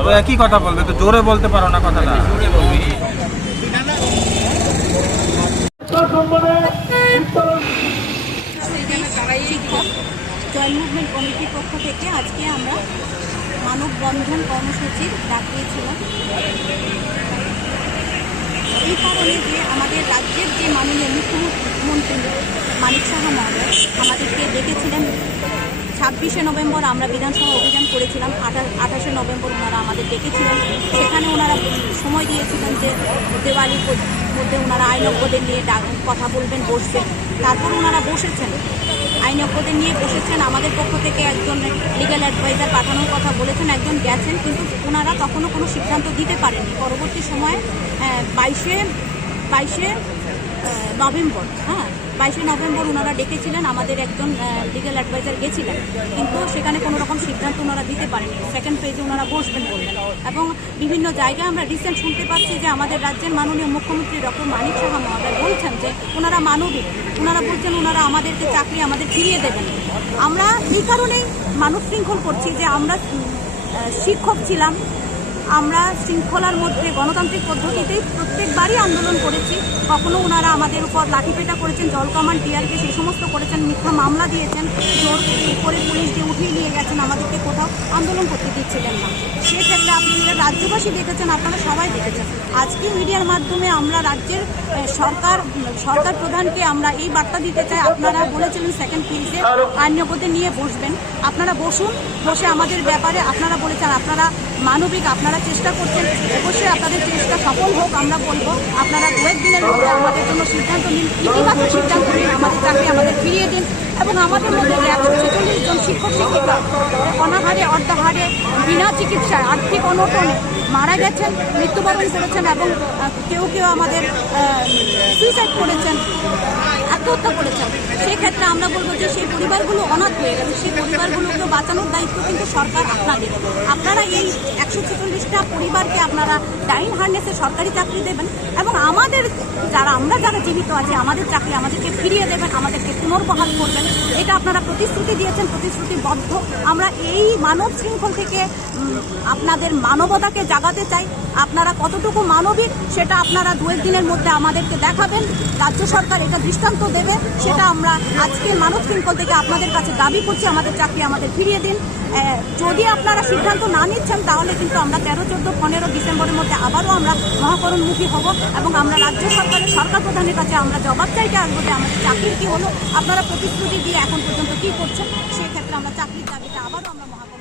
তবে একই কথা বলবে, তো জোরে বলতে পারো না কথাটা। শিক্ষক জয়েন্ট মুভমেন্ট কমিটির পক্ষ থেকে আজকে আমরা মানববন্ধন কর্মসূচির ডাক দিয়েছিলাম এই কারণে যে আমাদের রাজ্যের যে মাননীয় মুখ্যমন্ত্রী মানিক সাহা মহোদয় আমাদেরকে ডেকেছিলেন। 26শে নভেম্বর আমরা বিধানসভা অভিযান করেছিলাম, 28শে নভেম্বর ওনারা আমাদের ডেকেছিলেন। সেখানে ওনারা সময় দিয়েছিলেন যে দেওয়ালির মধ্যে ওনারা আইনজ্ঞদের নিয়ে কথা বলবেন, বসবেন। তারপর ওনারা বসেছেন, আইনজ্ঞদের নিয়ে বসেছেন। আমাদের পক্ষ থেকে একজন লিগ্যাল অ্যাডভাইজার পাঠানোর কথা বলেছেন, একজন গেছেন, কিন্তু ওনারা তখনও কোনো সিদ্ধান্ত দিতে পারেননি। পরবর্তী সময়ে 22শে নভেম্বর 22শে নভেম্বর ওনারা ডেকেছিলেন, আমাদের একজন লিগ্যাল অ্যাডভাইজার গেছিলেন, কিন্তু সেখানে কোনো রকম সিদ্ধান্ত ওনারা দিতে পারেননি। সেকেন্ড ফেজে ওনারা বসবেন বললেন। এবং বিভিন্ন জায়গায় আমরা রিসেন্ট শুনতে পাচ্ছি যে আমাদের রাজ্যের মাননীয় মুখ্যমন্ত্রী ডক্টর মানিক সাহা মহোদয় বলছেন যে ওনারা মানবিক, ওনারা বলছেন ওনারা আমাদেরকে চাকরি আমাদের ফিরিয়ে দেবেন। আমরা এই কারণেই মানব শৃঙ্খল করছি যে আমরা শিক্ষক ছিলাম, আমরা শৃঙ্খলার মধ্যে গণতান্ত্রিক পদ্ধতিতেই প্রত্যেকবারই আন্দোলন করেছি। কখনো ওনারা আমাদের উপর লাঠিপেটা করেছেন, জল কামান, টিয়ারকে সেই সমস্ত করেছেন, মিথ্যা মামলা দিয়েছেন, জোর করে পুলিশ দিয়ে উঠিয়ে নিয়ে গেছেন, আমাদেরকে কোথাও আন্দোলন করতে দিচ্ছিলেন না। সেক্ষেত্রে আপনি রাজ্যবাসী দেখেছেন, আপনারা সবাই দেখেছেন। আজকে মিডিয়ার মাধ্যমে আমরা রাজ্যের সরকার প্রধানকে আমরা এই বার্তা দিতে চাই। আপনারা বলেছিলেন সেকেন্ড ফেজে আইনজ্ঞদের নিয়ে বসবেন, আপনারা বসুন, বসে আমাদের ব্যাপারে আপনারা বলেছেন আপনারা মানবিক, আপনারা চেষ্টা করছেন, অবশ্যই আপনাদের চেষ্টা সফল হোক। আমরা বলবো আপনারা কয়েকদিনের মধ্যে আমাদের জন্য সিদ্ধান্ত নিন, ইতিবাচক সিদ্ধান্ত নিন, আমাদের চাকরি আমাদের ফিরিয়ে দিন। এবং আমাদের মধ্যে 146 জন শিক্ষক শিক্ষিকা অনাহারে অর্ধাহারে বিনা চিকিৎসায় আর্থিক অনটনে মারা গেছেন, মৃত্যুবরণ করেছেন, এবং কেউ কেউ আমাদের সুইসাইড করেছেন, আত্মহত্যা করেছেন। সেই ক্ষেত্রে আমরা বলবো যে সেই পরিবারগুলো অনাথ হয়ে গেছে, সেই পরিবারগুলোকে বাঁচানোর দায়িত্ব কিন্তু সরকার আপনাদের। আপনারা এই 146টা পরিবারকে আপনারা ডাইন হার্নেসে সরকারি চাকরি দেবেন, এবং আমাদের আমরা যারা জীবিত আছে আমাদের চাকরি আমাদেরকে ফিরিয়ে দেবেন, আমাদেরকে পুনর্বহাল করবেন। এটা আপনারা প্রতিশ্রুতি দিয়েছেন, প্রতিশ্রুতিবদ্ধ। আমরা এই মানব শৃঙ্খল থেকে আপনাদের মানবতাকে জাগাতে চাই। আপনারা কতটুকু মানবিক সেটা আপনারা 2 দিনের মধ্যে আমাদেরকে দেখাবেন। রাজ্য সরকার এটা দৃষ্টান্ত দেবে, সেটা আমরা আজকে মানব শৃঙ্খল থেকে আপনাদের কাছে দাবি করছি, আমাদের চাকরি আমাদের ফিরিয়ে দিন। যদি আপনারা সিদ্ধান্ত না নিচ্ছেন তাহলে কিন্তু আমরা 13, 14, 15 ডিসেম্বরের মধ্যে আবারও আমরা মহাকরণমুখী হব, এবং আমরা রাজ্য সরকার প্রধানের কাছে আমরা জবাব চাইতে আসবো যে আমাদের চাকরির কী হলো, আপনারা প্রতিশ্রুতি দিয়ে এখন পর্যন্ত কী করছেন। সেক্ষেত্রে আমরা চাকরির দাবিতে আবারও আমরা মহাকরণ